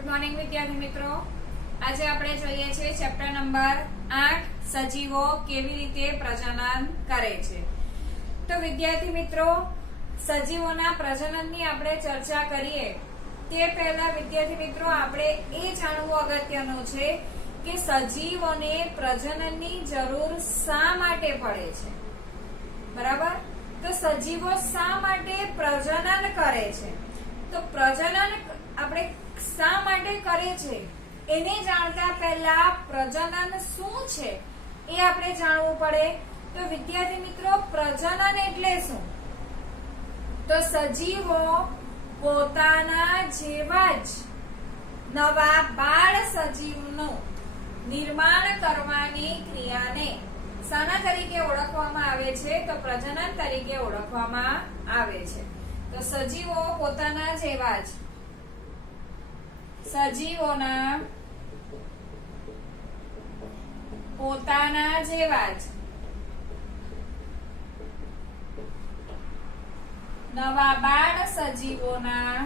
Good morning વિદ્યાર્થી મિત્રો, આજે આપણે જોઈએ છીએ ચેપ્ટર નંબર 8 સજીવો કેવી રીતે પ્રજનન કરે છે। તો વિદ્યાર્થી મિત્રો, સજીવોના પ્રજનનની આપણે ચર્ચા કરીએ તે પહેલા વિદ્યાર્થી મિત્રો આપણે એ જાણવું અગત્યનું છે કે સજીવોને પ્રજનનની જરૂર શા માટે પડે છે। બરાબર, તો સજીવો શા માટે પ્રજનન કરે છે? તો પ્રજનન આપણે શા માટે કરે છે એને જાણતા પહેલા પ્રજનન શું છે એ આપણે જાણવું પડે। તો વિદ્યાર્થી મિત્રો, પ્રજનન એટલે શું? તો સજીવો પોતાના જેવા જ નવા બાળ સજીવનું નિર્માણ કરવાની ક્રિયાને શાના તરીકે ઓળખવામાં આવે છે? તો પ્રજનન તરીકે ઓળખવામાં આવે છે। તો સજીવો પોતાના જેવા જ સજીવોના પોતાના જેવા જ નવા બાળ સજીવોના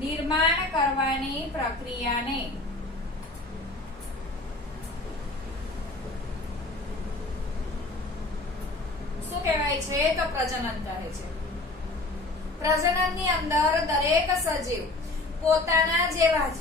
નિર્માણ કરવાની પ્રક્રિયાને શું કહેવાય છે? તો પ્રજનન કહે છે। પ્રજનનની અંદર દરેક સજીવ પોતાના જેવા જ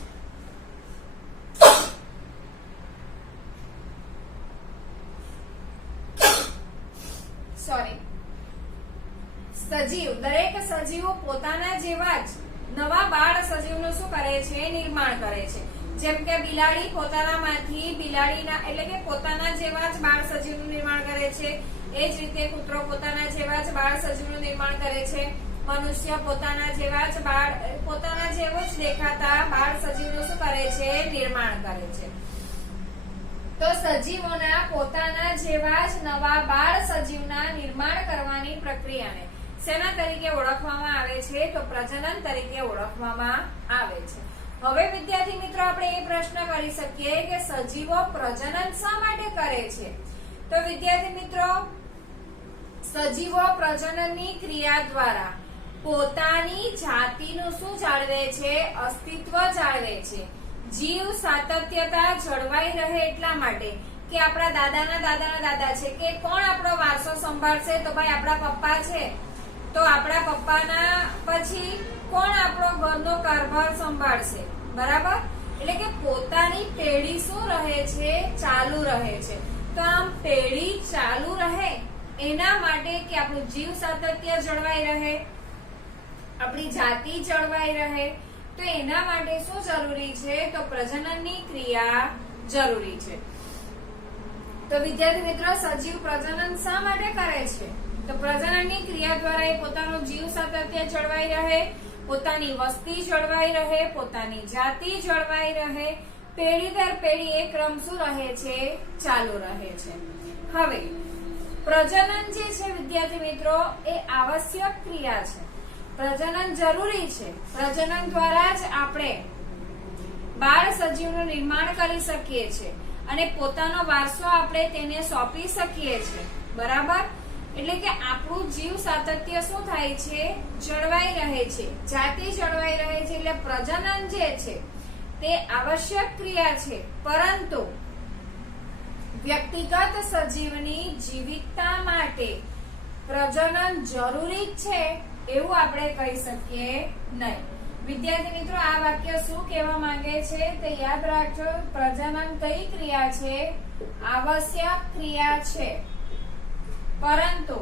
દરેક સજીવો પોતાના જેવા જ નવા બાળ સજીવનું શું કરે છે? નિર્માણ કરે છે। જેમ કે બિલાડી પોતાનામાંથી બિલાડીના એટલે કે પોતાના જેવા જ બાળ સજીવનું નિર્માણ કરે છે। એ જ રીતે કૂતરો પોતાના જેવા જ બાળ સજીવનું નિર્માણ કરે છે। મનુષ્ય પોતાના જેવા જ પોતાના જેવો જ દેખાતા બાળ સજીવનું શું કરે છે? નિર્માણ કરે છે। તો સજીવોના પોતાના જેવા જ નવા બાળ સજીવના નિર્માણ કરવાની પ્રક્રિયાને શેના તરીકે ઓળખવામાં આવે છે? તો પ્રજનન તરીકે ઓળખવામાં આવે છે। હવે વિદ્યાર્થી મિત્રો, આપણે એ પ્રશ્ન કરી શકીએ કે સજીવો પ્રજનન શા માટે કરે છે? તો વિદ્યાર્થી મિત્રો, સજીવો પ્રજનનની ક્રિયા દ્વારા પોતાની જાતિનું શું જાળવે છે? અસ્તિત્વ જાળવે છે। જીવ સાતત્યતા જળવાઈ રહે એટલા માટે કે આપણા દાદાના દાદાના દાદા છે કે કોણ આપણો વારસો સંભાળશે? તો ભાઈ આપણા પપ્પા છે। તો આપણા પપ્પાના પછી કોણ આપણો ઘરનો કારભાર સંભાળશે? બરાબર, એટલે કે પોતાની પેઢી શું રહે છે? ચાલુ રહે છે। તો આમ પેઢી ચાલુ રહે એના માટે કે આપણું જીવ સાતત્ય જળવાઈ રહે, આપણી જાતિ જળવાઈ રહે, તો એના માટે શું જરૂરી છે? તો પ્રજનનની ક્રિયા જરૂરી છે। તો વિદ્યાર્થી મિત્રો, સજીવ પ્રજનન શા માટે કરે છે? તો પ્રજનનની ક્રિયા દ્વારા એ પોતાનો જીવ સાતત્ય જળવાઈ રહે, પોતાની વસ્તી જળવાઈ રહે, પોતાની જાતિ જળવાઈ રહે, પેઢી દર પેઢી એ ક્રમ શું રહે છે? ચાલુ રહે છે। હવે પ્રજનન જે છે વિદ્યાર્થી મિત્રો, એ આવશ્યક ક્રિયા છે। પ્રજનન જરૂરી છે। પ્રજનન દ્વારા જ આપણે બાળ સજીવનું નિર્માણ કરી શકીએ છીએ અને પોતાનો વારસો આપણે તેને સોંપી શકીએ છીએ। બરાબર, એટલે કે આપણું જીવ સાતત્ય શું થાય છે? જળવાઈ રહે છે, જાતિ જળવાઈ રહે છે। એટલે પ્રજનન જે છે તે આવશ્યક ક્રિયા છે, પરંતુ વ્યક્તિગત સજીવની જીવિતતા માટે પ્રજનન જરૂરી છે એવું આપણે કહી શકીએ નહીં। વિદ્યાર્થી મિત્રો, આ વાક્ય શું કહેવા માંગે છે તે યાદ રાખજો। પ્રજનન કઈ ક્રિયા છે? આવશ્યક ક્રિયા છે, પરંતુ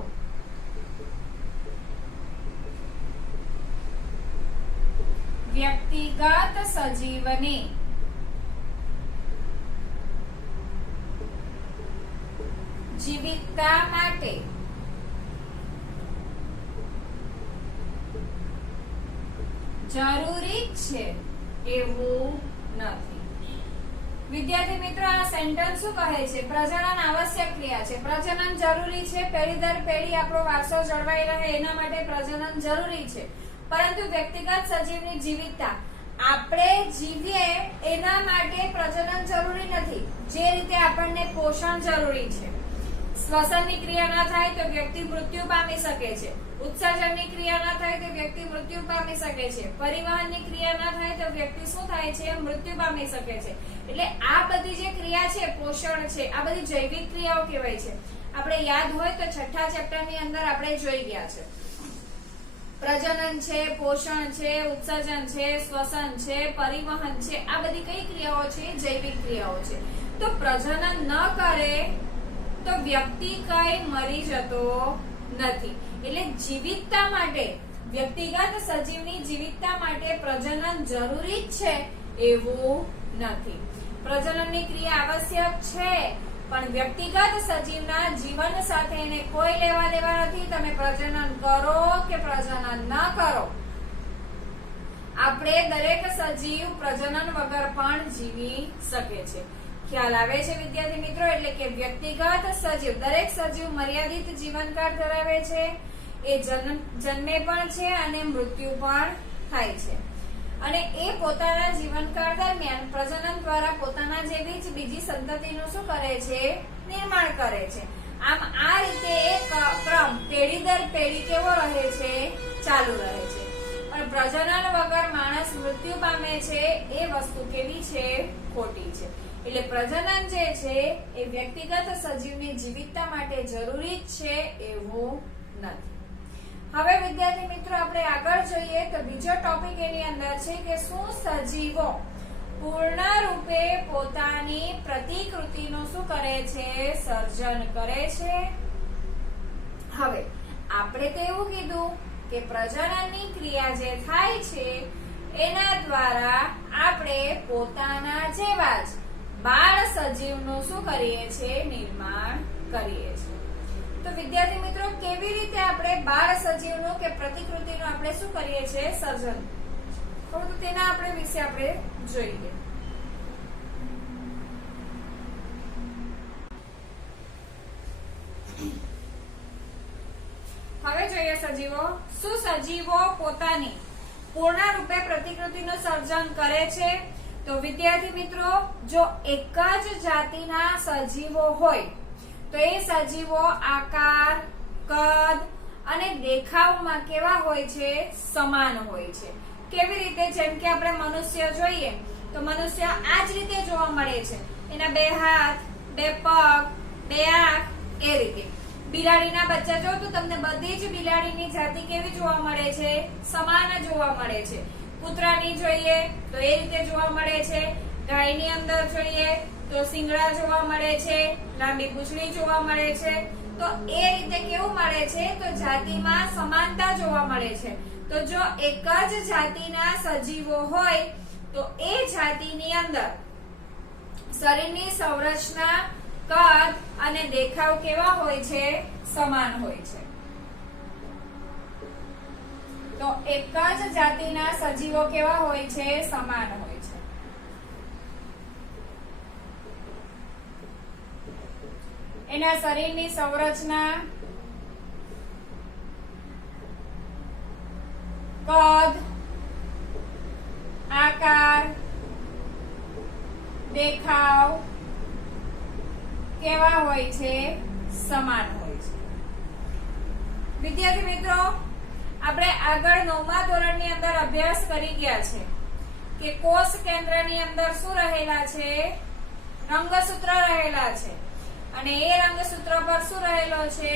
વ્યક્તિગત સજીવની જીવિતતા માટે જરૂરી છે એવું નથી। વિદ્યાર્થી મિત્રો, આ સેન્ટેન્સ શું કહે છે? પ્રજનન આવશ્યક ક્રિયા છે, પ્રજનન જરૂરી છે, પેઢી દર પેઢી આપણો વારસો જળવાઈ રહે એના માટે પ્રજનન જરૂરી છે, પરંતુ વ્યક્તિગત સજીવની જીવિતતા આપણે જીવીએ એના માટે પ્રજનન જરૂરી નથી। જે રીતે આપણને પોષણ જરૂરી છે, શ્વસનની ક્રિયા ના થાય તો વ્યક્તિ મૃત્યુ પામી શકે છે, ઉત્સર્જનની ક્રિયા ના થાય તો વ્યક્તિ મૃત્યુ પામી શકે છે, પરિવહનની ક્રિયા ના થાય તો વ્યક્તિ શું થાય છે, મૃત્યુ પામી શકે છે. એટલે આ બધી જે ક્રિયા છે, પોષણ છે, આ બધી જૈવિક ક્રિયાઓ કહેવાય છે. આપણે યાદ હોય તો છઠ્ઠા ચેપ્ટરની અંદર આપણે જોઈ ગયા છે. પ્રજનન છે, પોષણ છે, ઉત્સર્જન છે, શ્વસન છે, પરિવહન છે, આ બધી કઈ ક્રિયાઓ છે, જૈવિક ક્રિયાઓ છે. તો પ્રજનન ન કરે તો વ્યક્તિ કઈ મરી જતો નથી. એટલે જીવિતતા માટે, વ્યક્તિગત સજીવની જીવિતતા માટે પ્રજનન જરૂરી જ છે એવું નથી. પ્રજનનની ક્રિયા આવશ્યક છે, પણ વ્યક્તિગત સજીવના જીવન સાથે એને કોઈ લેવા દેવા નથી. તમે પ્રજનન કરો કે પ્રજનન ન કરો, આપણે દરેક સજીવ પ્રજનન વગર પણ જીવી શકે છે. ખ્યાલ આવે છે વિદ્યાર્થી મિત્રો? એટલે કે વ્યક્તિગત સજીવ, દરેક સજીવ મર્યાદિત જીવનકાળ ધરાવે છે. એ જન્મે પણ છે અને મૃત્યુ પણ થાય છે. અને એ પોતાના જીવનકાળ દરમિયાન પ્રજનન દ્વારા પોતાના જેવી જ બીજી સંતતિનું શું કરે છે, નિર્માણ કરે છે. આમ આ રીતે એક ક્રમ પેઢી દર પેઢી કેવો રહે છે, ચાલુ રહે છે. પણ પ્રજનન વગર માણસ મૃત્યુ પામે છે એ વસ્તુ કેવી છે, ખોટી છે. એટલે પ્રજનન જે છે એ વ્યક્તિગત સજીવની જીવિતતા માટે જરૂરી જ છે એવું નથી. હવે વિદ્યાર્થી મિત્રો આપણે આગળ જોઈએ તો બીજો ટોપિક એની અંદર છે કે શું સજીવો પૂર્ણ રૂપે પોતાની પ્રતિકૃતિનું શું કરે છે, સર્જન કરે છે. હવે આપણે તો એવું કીધું કે પ્રજનનની ક્રિયા જે થાય છે એના દ્વારા આપણે પોતાના જેવા જ બાળ સજીવનું શું કરીએ છીએ, નિર્માણ કરીએ છીએ. તો વિદ્યાર્થી મિત્રો કેવી રીતે આપણે બાળ સજીવનું કે પ્રતિકૃતિનું આપણે શું કરીએ છીએ, સર્જન, તો તેના આપણે વિશે આપણે જોઈએ. હવે જોઈએ સજીવો. શું સજીવો પોતાની પૂર્ણ રૂપે પ્રતિકૃતિનું સર્જન કરે છે? તો વિદ્યાર્થી મિત્રો જો એક જ જાતિના સજીવો હોય તો એ સજીવો આકાર, કદ અને દેખાવમાં કેવા હોય છે, સમાન હોય છે. કેવી રીતે? જેમ કે આપણે મનુષ્ય જોઈએ તો મનુષ્ય આ જ રીતે જોવા મળે છે. એના બે હાથ, બે પગ, બે આંખ, એ રીતે. બિલાડીના બચ્ચા જો તો તમને બધી જ બિલાડીની જાતિ કેવી જોવા મળે છે, સમાન જોવા મળે છે. કૂતરાની જોઈએ તો એ રીતે જોવા મળે છે. ગાયની અંદર જોઈએ તો શિંગડા જોવા મળે છે, લાંબી પૂંછડી જોવા મળે છે. તો એ રીતે કેવું મળે છે, તો જાતિમાં સમાનતા જોવા મળે છે. તો જો એક જ જાતિના સજીવો હોય તો એ જાતિની અંદર શરીરની સંરચના, કદ અને દેખાવ કેવા હોય છે, સમાન હોય છે. તો એક જ જાતિના સજીવો કેવા હોય છે, સમાન હોય છે. એના શરીરની સંરચના, કદ, આકાર, દેખાવ કેવા હોય છે, સમાન હોય છે. વિદ્યાર્થી મિત્રો આપણે આગળ 9મા ધોરણની અંદર અભ્યાસ કરી ગયા છે કે કોષ કેન્દ્રની અંદર શું રહેલા છે, રંગસૂત્ર રહેલા છે. અને એ રંગસૂત્ર પર શું રહેલો છે,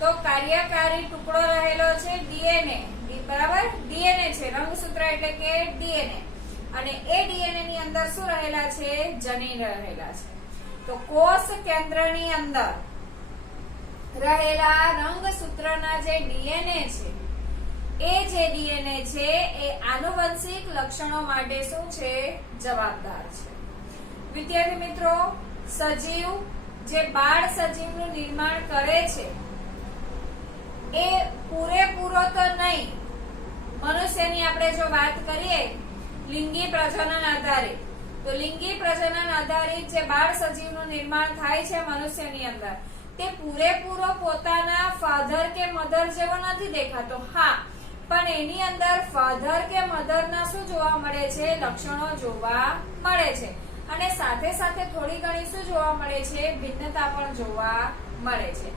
તો કાર્યકારી ટુકડો રહેલો છે, ડીએનએ. બરાબર, ડીએનએ છે રંગસૂત્ર એટલે કે ડીએનએ. અને એ ડીએનએ ની અંદર શું રહેલા છે, જનીન રહેલા છે. તો કોષ કેન્દ્રની અંદર રહેલા રંગસૂત્રના જે ડીએનએ છે એ જે ડીએનએ છે એ આનુવંશિક લક્ષણો માટે શું છે, જવાબદાર છે. વિદ્યાર્થી મિત્રો સજીવ જે બાળ સજીવનું નિર્માણ કરે છે એ પૂરેપૂરો તો નહીં. મનુષ્યની આપણે જો વાત કરીએ લિંગી પ્રજનન આધારિત, તો લિંગી પ્રજનન આધારિત જે બાળ સજીવનું નિર્માણ થાય છે મનુષ્યની અંદર તે પૂરેપૂરો પોતાના ફાધર કે મધર જેવો નથી દેખાતો. હા, પણ એની અંદર ફાધર કે મધરના શું જોવા મળે છે, લક્ષણો જોવા મળે છે. અને સાથે સાથે થોડી ઘણી શું જોવા મળે છે, ભિન્નતા પણ જોવા મળે છે.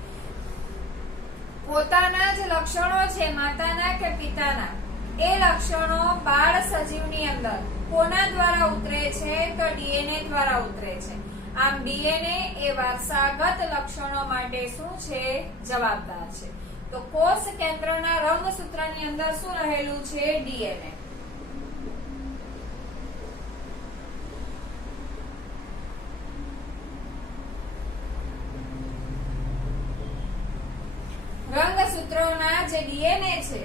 પોતાના જ લક્ષણો છે માતાના કે પિતાના, એ લક્ષણો બાળ સજીવની અંદર કોના દ્વારા ઉતરે છે, તો ડીએનએ દ્વારા ઉતરે છે. આમ ડીએનએ એ વારસાગત લક્ષણો માટે શું છે, જવાબદાર છે. તો કોષ કેન્દ્રના રંગસૂત્રની અંદર શું રહેલું છે, ડીએનએ. રંગસૂત્રોના જે ડીએનએ છે,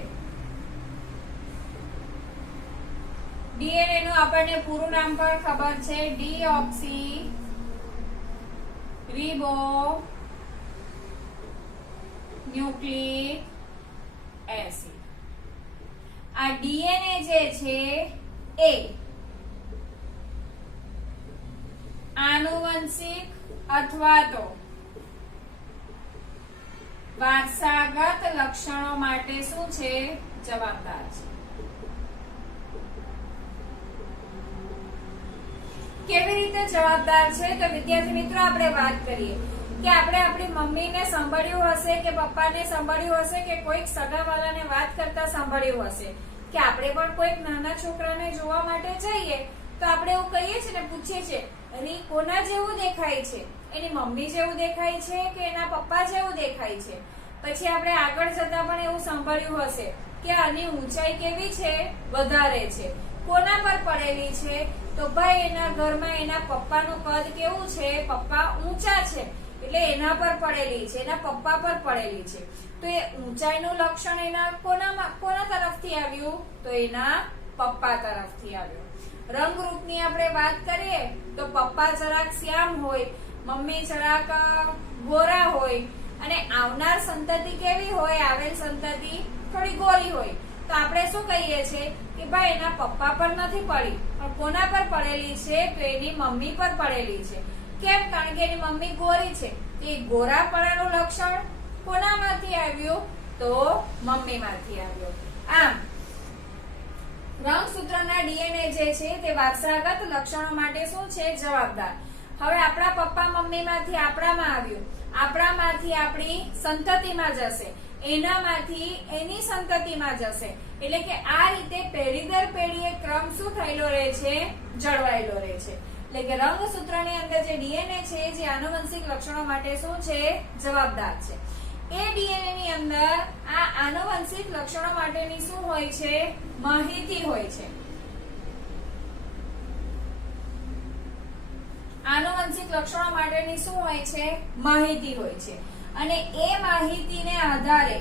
ડીએનએ નું આપણને પૂરું નામ પણ ખબર છે, ડીઓક્સી રિબો ન્યુક્લિક એસિડ. આ ડીએનએ જે છે એ આનુવંશિક અથવા તો વારસાગત લક્ષણો માટે શું છે, જવાબદાર છે. કેવી રીતે જવાબદાર છે, તો વિદ્યાર્થી મિત્રો આપણે વાત કરીએ કે આપણે આપણી મમ્મીને સાંભળ્યું હશે કે પપ્પાને સાંભળ્યું હશે કે કોઈક સગાવાલાને વાત કરતા સાંભળ્યું હશે કે આપણે પણ કોઈક નાના છોકરાને જોવા માટે જઈએ તો આપણે એવું કહીએ છીએ ને, પૂછીએ છીએ, અરે કોના જેવું દેખાય છે, એની મમ્મી જેવું દેખાય છે કે એના પપ્પા જેવું દેખાય છે. પછી આપણે આગળ જતા પણ એવું સાંભળ્યું હશે કે આની ઊંચાઈ કેવી છે, વધારે છે. કોના પર પડેલી છે, તો ભાઈ એના ઘરમાં એના પપ્પાનું કદ કેવું છે, પપ્પા ઊંચા છે એટલે એના પર પડેલી છે, એના પપ્પા પર પડેલી છે. તો એ ઊંચાઈનું લક્ષણ એના કોના તરફથી આવ્યું, તો એના પપ્પા તરફથી આવ્યું. રંગરૂપની આપણે વાત કરીએ તો પપ્પા જરાક શ્યામ હોય, મમ્મી જરાક ગોરા હોય અને આવનાર સંતતિ કેવી હોય, આવેલ સંતતિ થોડી ગોરી હોય. તો આપણે શું કહીએ છીએ કે ભાઈ એના પપ્પા પર નથી પડી, પણ કોના પર પડેલી છે, તો એની મમ્મી પર પડેલી છે. કેમ? કારણ કે એની મમ્મી ગોરી છે. એ ગોરાપણાનું લક્ષણ કોનામાંથી આવ્યું, તો મમ્મીમાંથી આવ્યું. આમ રંગસૂત્રના ડીએનએ જે છે તે વારસાગત લક્ષણો માટે શું છે, જવાબદાર. હવે આપણા પપ્પા મમ્મીમાંથી આપણામાં આવ્યું, આપણામાંથી આપણી સંતતિમાં જશે, એનામાંથી એની સંતતિમાં જશે. એટલે કે આ રીતે પેઢી દર પેઢી ક્રમ શું થયેલો રહે છે, જળવાયેલો રહે છે. એટલે કે રંગસૂત્રની અંદર જે ડીએનએ છે જે આનુવંશિક લક્ષણો માટે શું છે, જવાબદાર છે. એ ડીએનએ ની અંદર આ આનુવંશિક લક્ષણો માટેની શું હોય છે, માહિતી હોય છે. આનુવંશિક લક્ષણો માટેની શું હોય છે, માહિતી હોય છે. અને એ માહિતીને આધારે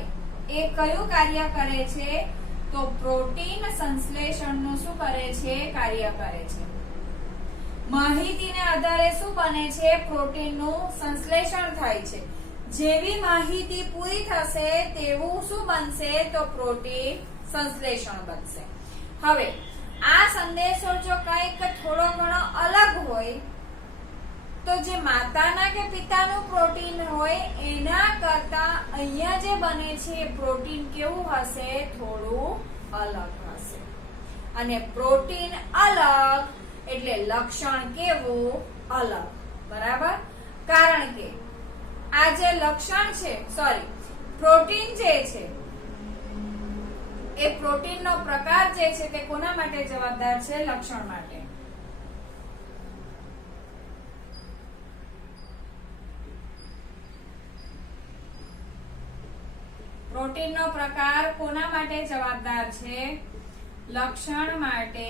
એ કયું કાર્ય કરે છે, તો પ્રોટીન સંશ્લેષણનું શું કરે છે, કાર્ય કરે છે. માહિતીને આધારે શું બને છે, પ્રોટીનનું સંશ્લેષણ થાય છે. જેવી માહિતી પૂરી થશે તેવું શું બનશે, તો પ્રોટીન સંશ્લેષણ બનશે. હવે આ સંદેશો જો કંઈક થોડો ઘણો અલગ હોય તો જે માતાના કે પિતાનું પ્રોટીન હોય એના કરતા અહીંયા જે બને છે પ્રોટીન કેવું હશે, થોડું અલગ હશે. અને પ્રોટીન અલગ એટલે લક્ષણ કેવું, અલગ. બરાબર? કારણ કે આ જે લક્ષણ છે, પ્રોટીન જે છે એ પ્રોટીનનો પ્રકાર જે છે તે કોના માટે જવાબદાર છે, લક્ષણ માટે. પ્રોટીનનો પ્રકાર કોના માટે જવાબદાર છે, લક્ષણ માટે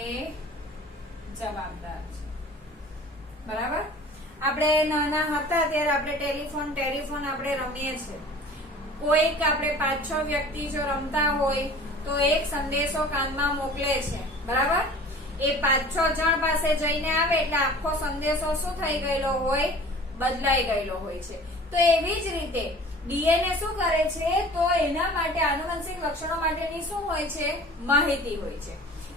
જવાબદાર છે. બરાબર? આપણે નાના હતા ત્યારે આપણે ટેલિફોન આપણે રમીએ છીએ. કોઈક આપણે 5-6 વ્યક્તિ જો રમતા હોય તો એક સંદેશો કાનમાં મોકલે છે. બરાબર? એ 5-6 જણ પાસે જઈને આવે એટલે આખો સંદેશો શું થઈ ગયેલો હોય, બદલાઈ ગયેલો હોય છે. તો એવી જ રીતે ડીએનએ શું કરે છે, તો એના માટે આનુવંશિક લક્ષણો માટેની શું હોય છે, માહિતી હોય છે.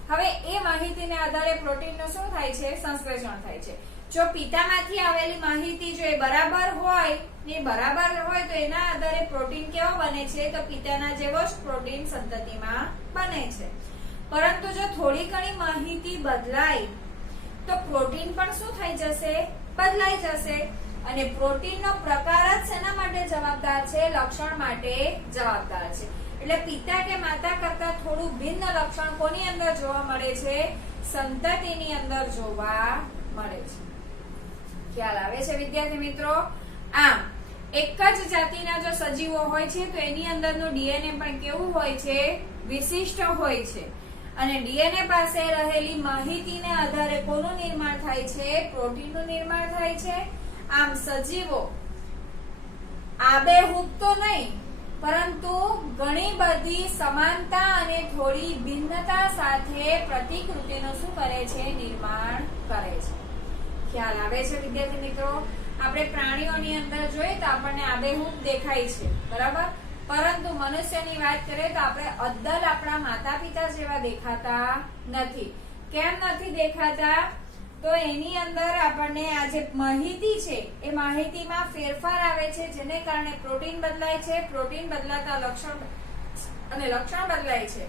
હવે એ માહિતીને આધારે પ્રોટીનનું શું થાય છે, સંશ્લેષણ થાય છે. જો પિતામાંથી આવેલી માહિતી જો એ બરાબર હોય તો એના આધારે પ્રોટીન કેવો બને છે, તો પિતાના જેવો જ પ્રોટીન સંતતિમાં બને છે. પરંતુ જો થોડી ઘણી માહિતી બદલાય તો પ્રોટીન પણ શું થઈ જશે? બદલાઈ જશે. અને પ્રોટીનનો પ્રકાર જ શેના માટે જવાબદાર છે? લક્ષણ માટે જવાબદાર છે. એટલે પિતા કે માતા કરતા થોડું ભિન્ન લક્ષણ કોની અંદર જોવા મળે છે? સંતતિની અંદર જોવા મળે છે. ખ્યાલ આવે છે વિદ્યાર્થી મિત્રો? આમ એક જ જાતિના જો સજીવો હોય છે તો એની અંદરનું ડીએનએ પણ કેવું હોય છે? વિશિષ્ટ હોય છે. અને ડીએનએ પાસે રહેલી માહિતીને આધારે કોનું નિર્માણ થાય છે? પ્રોટીનનું નિર્માણ થાય છે. આમ સજીવો આબેહૂબ તો નહીં, પરંતુ ઘણી બધી સમાનતા અને થોડી ભિન્નતા સાથે પ્રતિકૃતિનું શું કરે છે? નિર્માણ કરે છે. ખ્યાલ આવે છે વિદ્યાર્થી મિત્રો? આપણે પ્રાણીઓની અંદર જોઈએ તો આપણને આબેહૂબ દેખાય છે, બરાબર? પરંતુ મનુષ્યની વાત કરીએ તો આપણે અદ્દલ આપણા માતા પિતા જેવા દેખાતા નથી. કેમ નથી દેખાતા? તો એની અંદર આપણને આ જે માહિતી છે એ માહિતીમાં ફેરફાર આવે છે, જેને કારણે પ્રોટીન બદલાય છે. પ્રોટીન બદલાતા લક્ષણ અને લક્ષણ બદલાય છે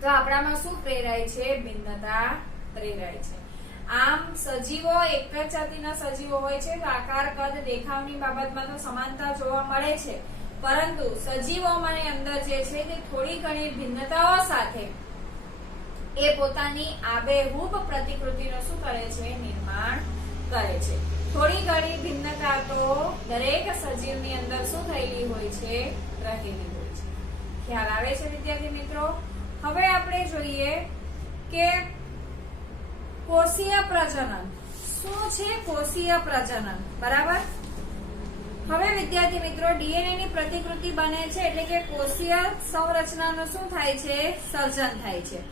તો આપણામાં શું પ્રેરાય છે? ભિન્નતા પ્રેરાય છે. આમ સજીવો એક જ જાતિના સજીવો હોય છે તો આકાર, કદ, દેખાવની બાબતમાં તો સમાનતા જોવા મળે છે, પરંતુ સજીવોમાં અંદર જે છે તે થોડી ઘણી ભિન્નતાઓ સાથે એ પોતાની આબેહૂબ પ્રતિકૃતિનો શું કરે છે? નિર્માણ કરે છે. થોડી ઘણી ભિન્નતા તો દરેક સજીવની અંદર શું થયેલી હોય છે? રહેલી હોય છે. ખ્યાલ આવે છે વિદ્યાર્થી મિત્રો? હવે આપણે જોઈએ કે કોષીય પ્રજનન શું છે? કોષીય પ્રજનન, બરાબર? હવે વિદ્યાર્થી મિત્રો ડીએનએ ની પ્રતિકૃતિ બને છે એટલે કે કોષીય સંરચનાનું શું થાય છે? સર્જન થાય છે.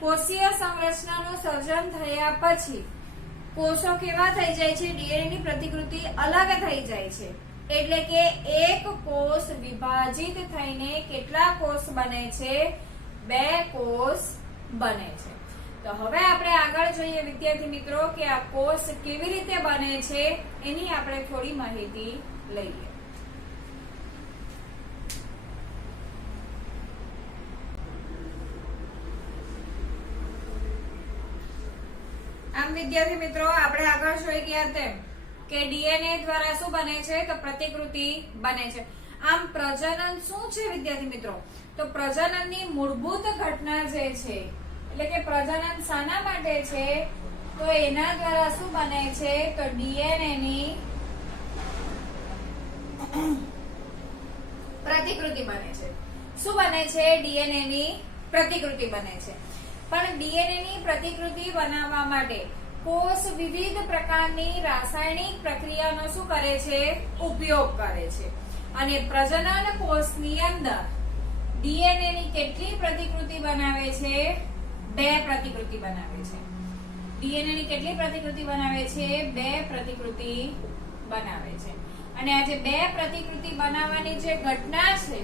કોષીય સંરચનાનું સર્જન થયા પછી કોષો કેવા થઈ જાય છે? ડીએનએ ની પ્રતિકૃતિ અલગ થઈ જાય છે. એટલે કે એક કોષ વિભાજિત થઈને કેટલા કોષ બને છે? 2 કોષ બને છે. તો હવે આપણે આગળ જોઈએ વિદ્યાર્થી મિત્રો કે આ કોષ કેવી રીતે બને છે એની આપણે થોડી માહિતી લઈએ. આમ વિદ્યાર્થી મિત્રો આપણે આગળ જોઈ ગયા તેમ કે ડીએનએ દ્વારા શું બને છે? તો પ્રતિકૃતિ બને છે. આમ પ્રજનન શું છે વિદ્યાર્થી મિત્રો? તો પ્રજનનની મૂળભૂત ઘટના જે છે એટલે કે પ્રજનન શાના માટે છે? તો એના દ્વારા શું બને છે? તો ડીએનએ ની પ્રતિકૃતિ બને છે. શું બને છે? ડીએનએ ની પ્રતિકૃતિ બને છે. પણ ડીએનએ ની પ્રતિકૃતિ બનાવવા માટે કોષ વિવિધ પ્રકારની રાસાયણિક પ્રક્રિયાનો શું કરે છે? ઉપયોગ કરે છે. અને પ્રજનન કોષની અંદર ડીએનએ ની કેટલી પ્રતિકૃતિ બનાવે છે? 2 પ્રતિકૃતિ બનાવે છે. ડીએનએ ની કેટલી પ્રતિકૃતિ બનાવે છે? 2 પ્રતિકૃતિ બનાવે છે. અને આ જે 2 પ્રતિકૃતિ બનાવવાની જે ઘટના છે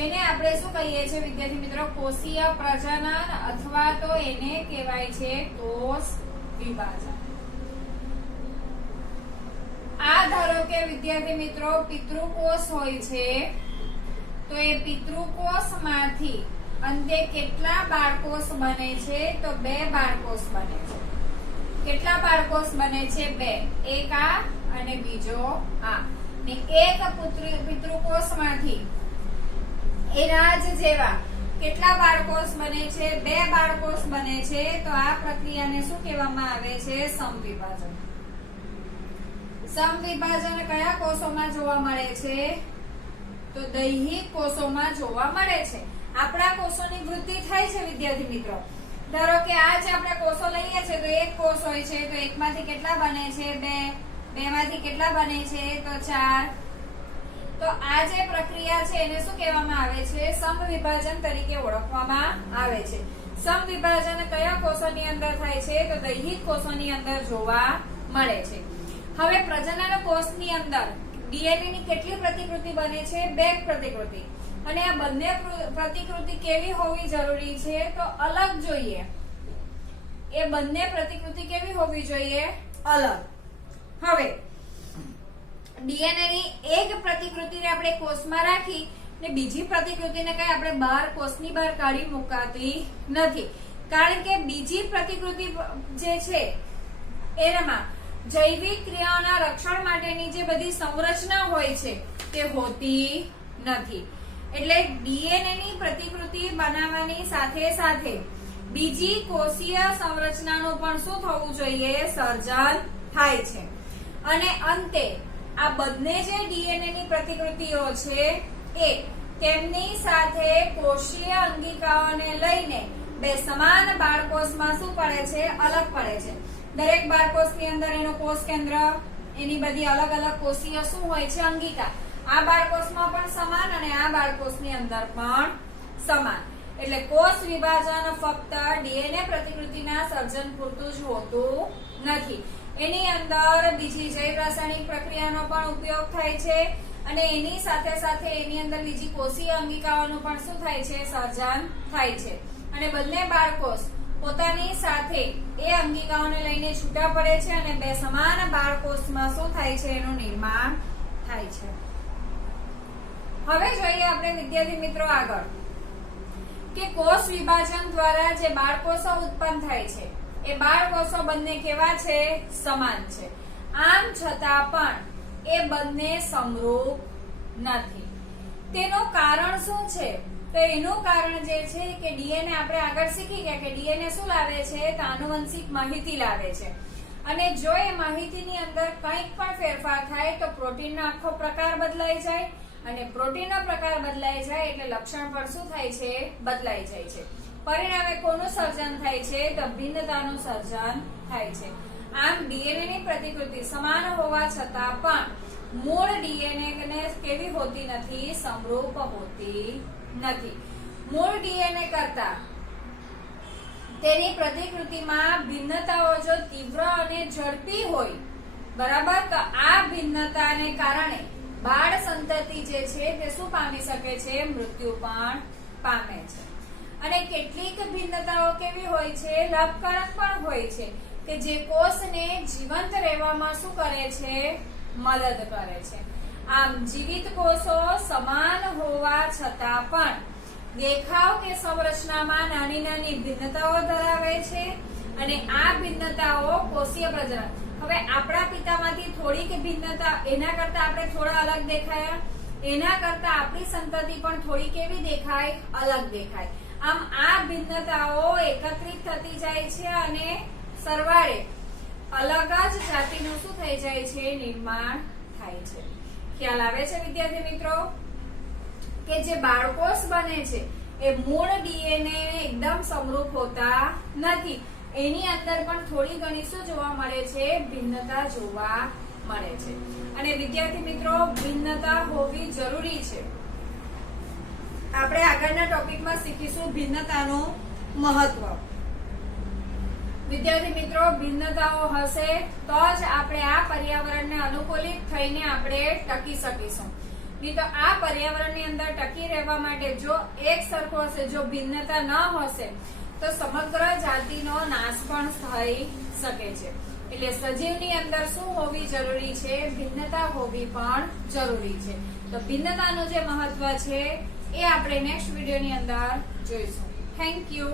એને આપણે શું કહીએ છીએ વિદ્યાર્થી મિત્રો? કોષીય પ્રજનન અથવા તો એને કહેવાય છે કોષ વિભાજન. આ ધારો કે વિદ્યાર્થી મિત્રો પિતૃકોષ હોય છે તો એ પિતૃકોષમાંથી અંતે કેટલા બાળકોષ બને છે? તો 2 બાળકોષ બને છે. કેટલા બાળકોષ બને છે? 2. એક આ અને બીજો આ. ને એક પિતૃકોષમાંથી એના જ જેવા કેટલા બાળકોષ બને છે? 2 બાળકોષ બને છે. તો આ પ્રક્રિયાને શું કહેવામાં આવે છે? સમવિભાજન. સમવિભાજન કયા કોષોમાં જોવા મળે છે? તો દૈહિક કોષોમાં જોવા મળે છે. આપણા કોષોની વૃદ્ધિ થાય છે વિદ્યાર્થી મિત્રો. ધારો કે આ જે આપણે કોષો લઈએ છીએ તો એક કોષ હોય છે તો એકમાંથી કેટલા બને છે? 2. 2 માંથી કેટલા બને છે? તો 4. તો આ જે પ્રક્રિયા છે એને શું કહેવામાં આવે છે? સમવિભાજન તરીકે ઓળખવામાં આવે છે. સમવિભાજન કયા કોષોની અંદર થાય છે? તો દૈહિક કોષોની અંદર જોવા મળે છે. હવે પ્રજનન કોષની અંદર ડીએનએ ની કેટલી પ્રતિકૃતિ બને છે? 2 પ્રતિકૃતિ. અને આ બંને પ્રતિકૃતિ કેવી હોવી જરૂરી છે? તો અલગ જોઈએ. એ બંને પ્રતિકૃતિ કેવી હોવી જોઈએ? અલગ. હવે ડીએનએ ની એક પ્રતિકૃતિને આપણે કોષમાં રાખી ને બીજી પ્રતિકૃતિને કઈ આપણે બહાર કોષની બહાર કાઢી મુકાતી નથી, કારણ કે બીજી પ્રતિકૃતિ જે છે એનામાં જૈવિક ક્રિયાઓના રક્ષણ માટેની જે બધી સંરચના હોય છે તે હોતી નથી. એટલે ડીએનએ ની પ્રતિકૃતિ બનાવવાની સાથે સાથે બીજી કોષીય સંરચનાનું પણ શું થવું જોઈએ? સર્જન થાય છે. અને અંતે આ બંને જે ડીએનએ ની પ્રતિકૃતિઓ છે એ તેમની સાથે કોષીય અંગિકાઓને લઈને બે સમાન બાળકોષમાં શું પડે છે? અલગ પડે છે. દરેક બાળકોષની અંદર એનો કોષ કેન્દ્ર, એની બધી અલગ અલગ કોષીય શું હોય છે? અંગિકા. આ બાળકોષમાં પણ સમાન અને આ બાળકોષની અંદર પણ સમાન. એટલે કોષ વિભાજન ફક્ત ડીએનએ પ્રતિકૃતિના સર્જન પૂરતું જ હોતું નથી. એની અંદર બીજી જૈવ રાસાયણિક પ્રક્રિયાનો પણ ઉપયોગ થાય છે અને એની સાથે સાથે એની અંદર બીજી કોષીય અંગિકાઓનું પણ શું થાય છે? સર્જન થાય છે. અને બંને બાળકોષ પોતાની સાથે એ અંગિકાઓને લઈને છૂટા પડે છે અને બે સમાન બાળકોષમાં શું થાય છે? એનું નિર્માણ થાય છે. હવે જોઈએ આપણે વિદ્યાર્થી મિત્રો આગળ કે કોષ વિભાજન દ્વારા જે બાળકોષો ઉત્પન્ન થાય છે એ બાળકોષો બંને કેવા છે? સમાન છે. આમ છતાં પણ એ બંને સમરૂપ નથી. તેનું કારણ શું છે? તો એનું કારણ જે છે કે ડીએનએ આપણે આગળ શીખી ગયા કે ડીએનએ શું લાવે છે? તો આનુવંશિક માહિતી લાવે છે. અને જો એ માહિતીની અંદર કંઈક પણ ફેરફાર થાય તો પ્રોટીનનો આખો પ્રકાર બદલાઈ જાય અને પ્રોટીનનો પ્રકાર બદલાઈ જાય એટલે લક્ષણ પણ શું થાય છે? બદલાઈ જાય છે. પરિણામે કોનું સર્જન થાય છે? તો ભિન્નતાનું સર્જન થાય છે. આમ ડીએનએ ની પ્રતિકૃતિ સમાન હોવા છતાં પણ મૂળ ડીએનએ ને કેવી હોતી નથી? સમરૂપ હોતી નથી. મૂળ ડીએનએ કરતા તેની પ્રતિકૃતિમાં ભિન્નતાઓ જો તીવ્ર અને ઝડપી હોય, બરાબર, તો આ ભિન્નતાને કારણે બાળ સંતતિ જે છે તે શું પામી શકે છે? મૃત્યુ પણ પામે છે. અને કેટલીક ભિન્નતાઓ કેવી હોય છે? લાભકારક પણ હોય છે કે જે કોષને જીવંત રહેવામાં શું કરે છે? મદદ કરે છે. આમ જીવિત કોષો સમાન હોવા છતાં પણ દેખાવ કે સંરચનામાં નાની નાની ભિન્નતાઓ ધરાવે છે અને આ ભિન્નતાઓ કોષીય પ્રજનન. હવે આપણા પિતામાંથી થોડીક ભિન્નતા, એના કરતા આપણે થોડા અલગ દેખાયા, એના કરતા આપણી સંતતિ પણ થોડી કેવી દેખાય? અલગ દેખાય. આમ આ ભિન્નતાઓ એકત્રિત થતી જાય છે અને સરવાળે અલગ જ જાતિનું શું થઈ જાય છે? નિર્માણ થાય છે. ખ્યાલ આવે છે વિદ્યાર્થી મિત્રો કે જે બાળકોષ બને છે એ મૂળ ડીએનએ એકદમ સમરૂપ હોતા નથી. એની અંદર પણ થોડી ઘણી શું જોવા મળે છે? ભિન્નતા જોવા મળે છે. અને વિદ્યાર્થી મિત્રો ભિન્નતા હોવી જરૂરી છે. આપણે આગળના ટોપિકમાં શીખીશું ભિન્નતાનું મહત્વ. વિદ્યાર્થી મિત્રો ભિન્નતાઓ હશે તો જ આપણે આ પર્યાવરણને અનુકૂલિત થઈને આપણે ટકી શકીશું. નહીં તો આ પર્યાવરણની અંદર ટકી રહેવા માટે જો એક સરખો હશે, જો ભિન્નતા ન હશે તો સમગ્ર જાતિનો નાશ પણ થઈ શકે છે. એટલે સજીવની અંદર શું હોવી જરૂરી છે? ભિન્નતા હોવી પણ જરૂરી છે. તો ભિન્નતાનું જે મહત્વ છે એ આપણે નેક્સ્ટ વિડીયોની અંદર જોઈશું. Thank you.